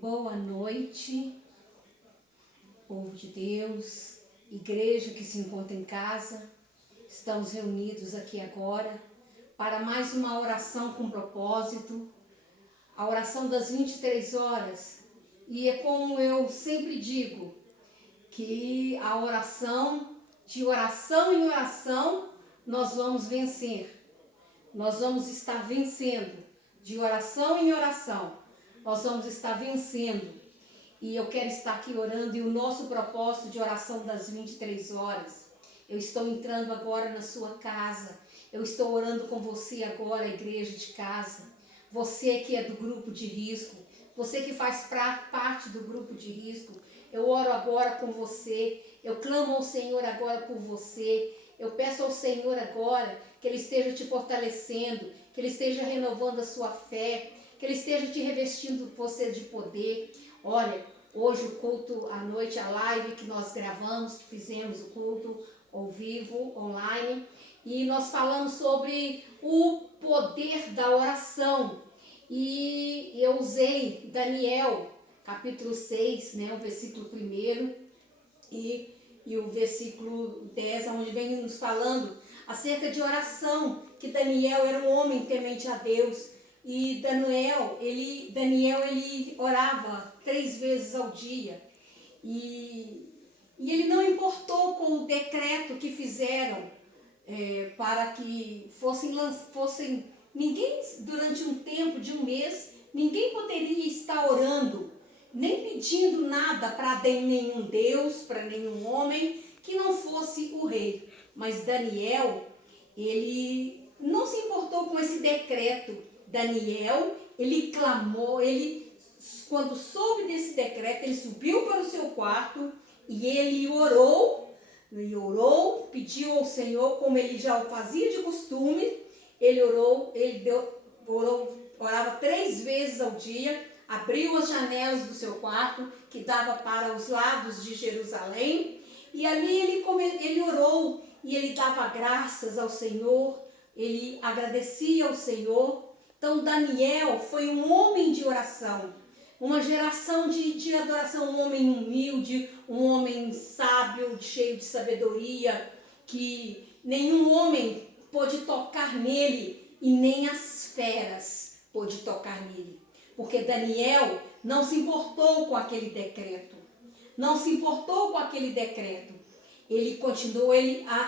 Boa noite, povo de Deus, igreja que se encontra em casa. Estamos reunidos aqui agora para mais uma oração com propósito, a oração das 23 horas. E é como eu sempre digo, que a oração, de oração em oração, nós vamos vencer. Nós vamos estar vencendo, de oração em oração. Nós vamos estar vencendo. E eu quero estar aqui orando, e o nosso propósito de oração das 23 horas, eu estou entrando agora na sua casa, eu estou orando com você agora, igreja de casa, você que é do grupo de risco, você que faz parte do grupo de risco, eu oro agora com você, eu clamo ao Senhor agora por você, eu peço ao Senhor agora que Ele esteja te fortalecendo, que Ele esteja renovando a sua fé, que Ele esteja te revestindo você de poder. Olha, hoje o culto à noite, a live que nós gravamos, que fizemos o culto ao vivo, online, e nós falamos sobre o poder da oração. E eu usei Daniel, capítulo 6, né, o versículo 1 e o versículo 10, onde vem nos falando acerca de oração, que Daniel era um homem temente a Deus. E Daniel ele orava 3 vezes ao dia. E ele não importou com o decreto que fizeram para que fossem ninguém, durante um tempo de um mês, ninguém poderia estar orando, nem pedindo nada para nenhum Deus, para nenhum homem, que não fosse o rei. Mas Daniel, ele não se importou com esse decreto. Daniel, ele clamou, quando soube desse decreto, ele subiu para o seu quarto e ele orou, pediu ao Senhor, como ele já o fazia de costume. Ele orava 3 vezes ao dia, abriu as janelas do seu quarto, que dava para os lados de Jerusalém, e ali ele orou, e ele dava graças ao Senhor, ele agradecia ao Senhor. Então Daniel foi um homem de oração, uma geração de adoração, um homem humilde, um homem sábio, cheio de sabedoria, que nenhum homem pôde tocar nele e nem as feras pôde tocar nele. Porque Daniel não se importou com aquele decreto. Não se importou com aquele decreto. Ele continuou,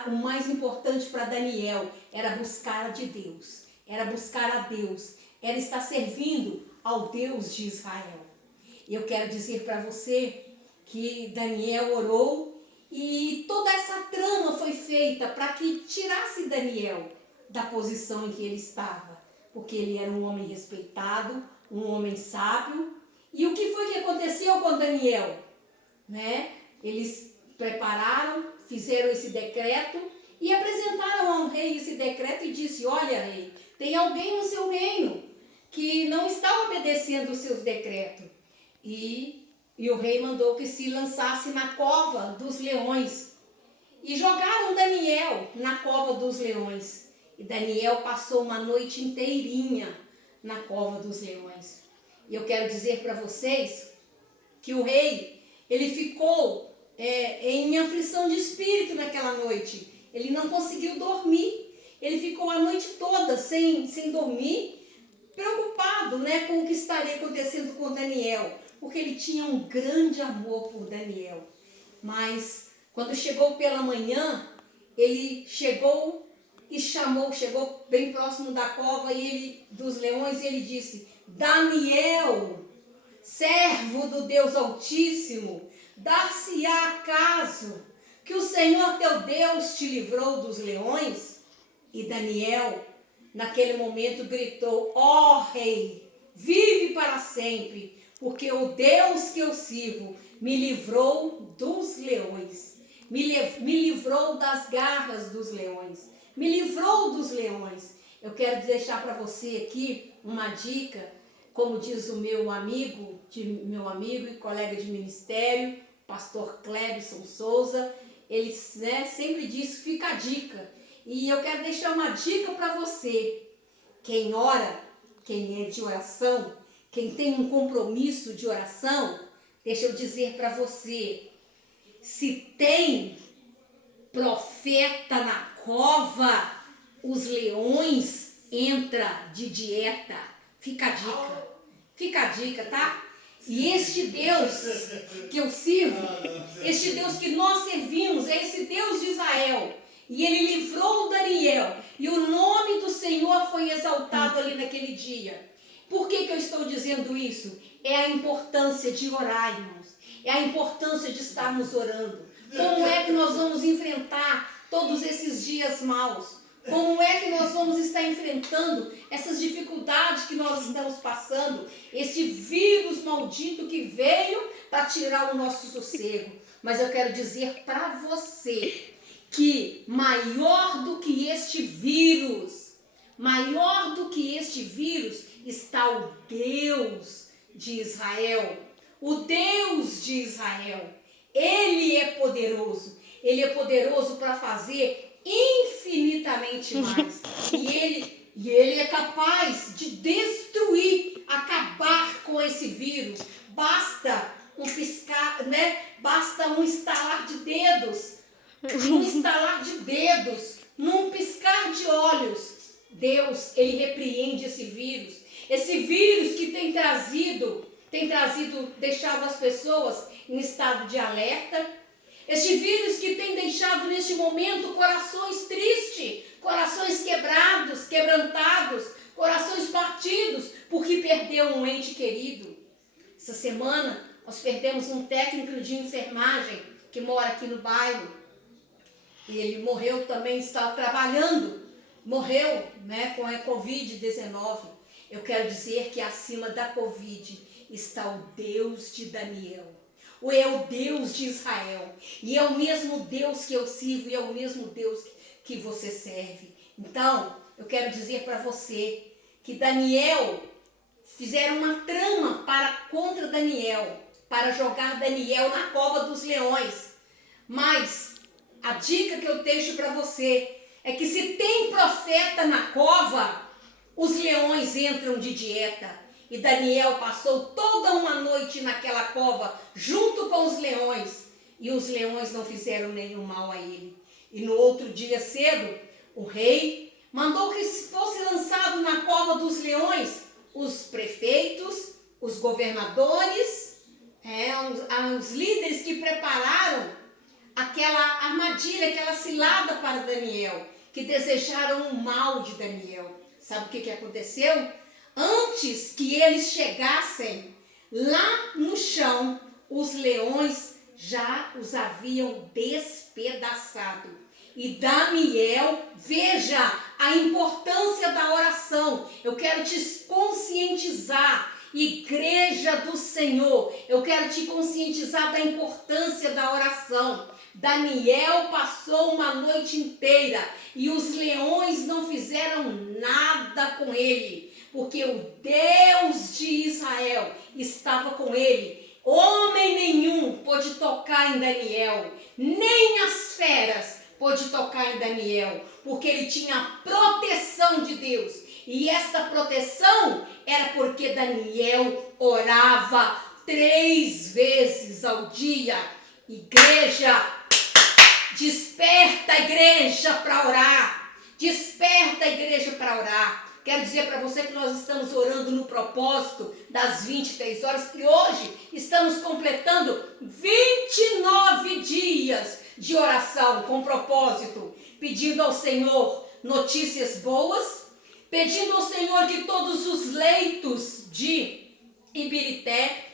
o mais importante para Daniel era buscar a de Deus. Era buscar a Deus. Era estar servindo ao Deus de Israel. E eu quero dizer para você que Daniel orou e toda essa trama foi feita para que tirasse Daniel da posição em que ele estava. Porque ele era um homem respeitado, um homem sábio. E o que foi que aconteceu com Daniel? Eles prepararam, fizeram esse decreto e apresentaram ao rei esse decreto e disse: olha, rei, tem alguém no seu reino que não está obedecendo os seus decretos. E o rei mandou que se lançasse na cova dos leões. E jogaram Daniel na cova dos leões. E Daniel passou uma noite inteirinha na cova dos leões. E eu quero dizer para vocês que o rei, ele ficou em aflição de espírito naquela noite. Ele não conseguiu dormir. Ele ficou a noite toda sem dormir, preocupado, com o que estaria acontecendo com Daniel. Porque ele tinha um grande amor por Daniel. Mas quando chegou pela manhã, ele chegou bem próximo da cova dos leões, e ele disse: Daniel, servo do Deus Altíssimo, dar-se-á acaso que o Senhor teu Deus te livrou dos leões? E Daniel, naquele momento, gritou: ó rei, vive para sempre, porque o Deus que eu sirvo me livrou dos leões, me livrou das garras dos leões, me livrou dos leões. Eu quero deixar para você aqui uma dica, como diz o meu amigo e colega de ministério, pastor Clebson Souza, ele sempre diz: fica a dica. E eu quero deixar uma dica para você. Quem ora, quem é de oração, quem tem um compromisso de oração, deixa eu dizer para você, se tem profeta na cova, os leões entram de dieta. Fica a dica, tá? E este Deus que eu sirvo, este Deus que nós servimos, é esse Deus de Israel. E ele livrou Daniel. E o nome do Senhor foi exaltado ali naquele dia. Por que eu estou dizendo isso? É a importância de orar, irmãos. É a importância de estarmos orando. Como é que nós vamos enfrentar todos esses dias maus? Como é que nós vamos estar enfrentando essas dificuldades que nós estamos passando? Esse vírus maldito que veio para tirar o nosso sossego. Mas eu quero dizer para você que maior do que este vírus, está o Deus de Israel. O Deus de Israel. Ele é poderoso. Ele é poderoso para fazer infinitamente mais. E ele é capaz de destruir, acabar com esse vírus. Basta um piscar, né? Basta um estalar de dedos. Num piscar de olhos. Deus, ele repreende esse vírus. Esse vírus que tem deixado as pessoas em estado de alerta. Este vírus que tem deixado neste momento corações tristes, corações quebrados, quebrantados, corações partidos, porque perdeu um ente querido. Essa semana nós perdemos um técnico de enfermagem que mora aqui no bairro. Ele morreu também, estava trabalhando, morreu, né, com a Covid-19. Eu quero dizer que acima da Covid está o Deus de Daniel. É o Deus de Israel. E é o mesmo Deus que eu sirvo e é o mesmo Deus que você serve. Então, eu quero dizer para você que Daniel, fizeram uma trama contra Daniel, para jogar Daniel na cova dos leões. Mas a dica que eu deixo para você é que se tem profeta na cova, os leões entram de dieta. E Daniel passou toda uma noite naquela cova, junto com os leões. E os leões não fizeram nenhum mal a ele. E no outro dia cedo, o rei mandou que fosse lançado na cova dos leões os prefeitos, os governadores, os líderes que prepararam aquela armadilha, aquela cilada para Daniel, que desejaram o mal de Daniel. Sabe o que aconteceu? Antes que eles chegassem lá no chão, os leões já os haviam despedaçado. E Daniel, veja a importância da oração. Eu quero te conscientizar, igreja do Senhor, eu quero te conscientizar da importância da oração. Daniel passou uma noite inteira e os leões não fizeram nada com ele, porque o Deus de Israel estava com ele. Homem nenhum pôde tocar em Daniel, nem as feras pôde tocar em Daniel, porque ele tinha a proteção de Deus. E essa proteção era porque Daniel orava 3 vezes ao dia. Igreja, desperta a igreja para orar. Desperta a igreja para orar. Quero dizer para você que nós estamos orando no propósito das 23 horas, que hoje estamos completando 29 dias de oração com propósito, pedindo ao Senhor notícias boas, pedindo ao Senhor que todos os leitos de Ibirité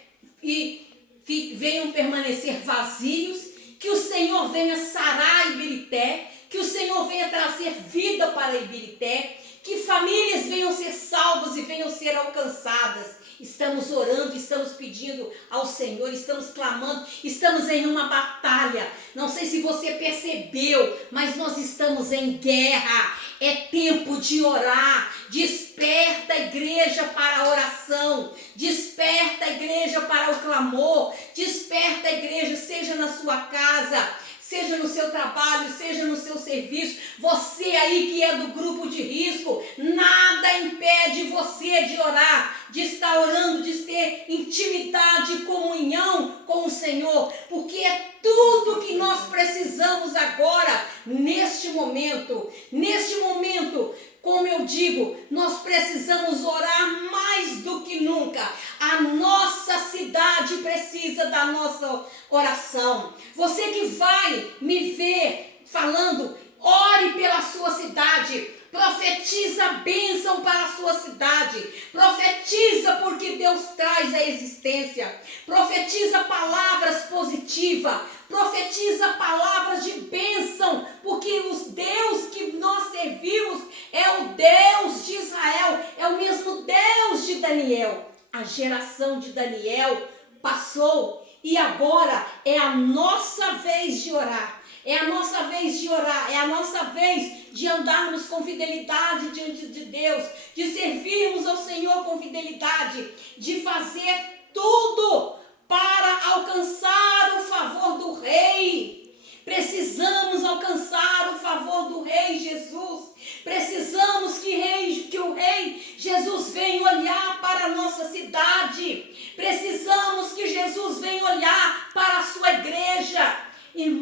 venham permanecer vazios, que o Senhor venha sarar Ibirité, que o Senhor venha trazer vida para Ibirité, que famílias venham ser salvas e venham ser alcançadas. Estamos orando, estamos pedindo ao Senhor, estamos clamando, estamos em uma batalha. Não sei se você percebeu, mas nós estamos em guerra. É tempo de orar. Desperta a igreja para a oração. Desperta a igreja para o clamor. Desperta a igreja, seja na sua casa, seja no seu trabalho, seja no seu serviço, você aí que é do grupo de risco, nada impede você de orar, de estar orando, de ter intimidade e comunhão com o Senhor, porque é tudo que nós precisamos agora, neste momento, como eu digo, nós precisamos orar mais do que nunca. A nossa cidade precisa da nossa oração. Você que vai me ver falando, ore pela sua cidade. Profetiza bênção para a sua cidade. Profetiza porque Deus traz a existência. Profetiza palavras positivas. Profetiza palavras de bênção, porque o Deus que nós servimos é o Deus de Israel, é o mesmo Deus de Daniel. A geração de Daniel passou e agora é a nossa vez de orar. É a nossa vez de orar, é a nossa vez de andarmos com fidelidade diante de Deus, de servirmos ao Senhor com fidelidade, de fazer tudo para alcançar o favor do Rei. Precisamos alcançar o favor do Rei Jesus. Precisamos que o Rei Jesus venha olhar para a nossa cidade. Precisamos que Jesus venha olhar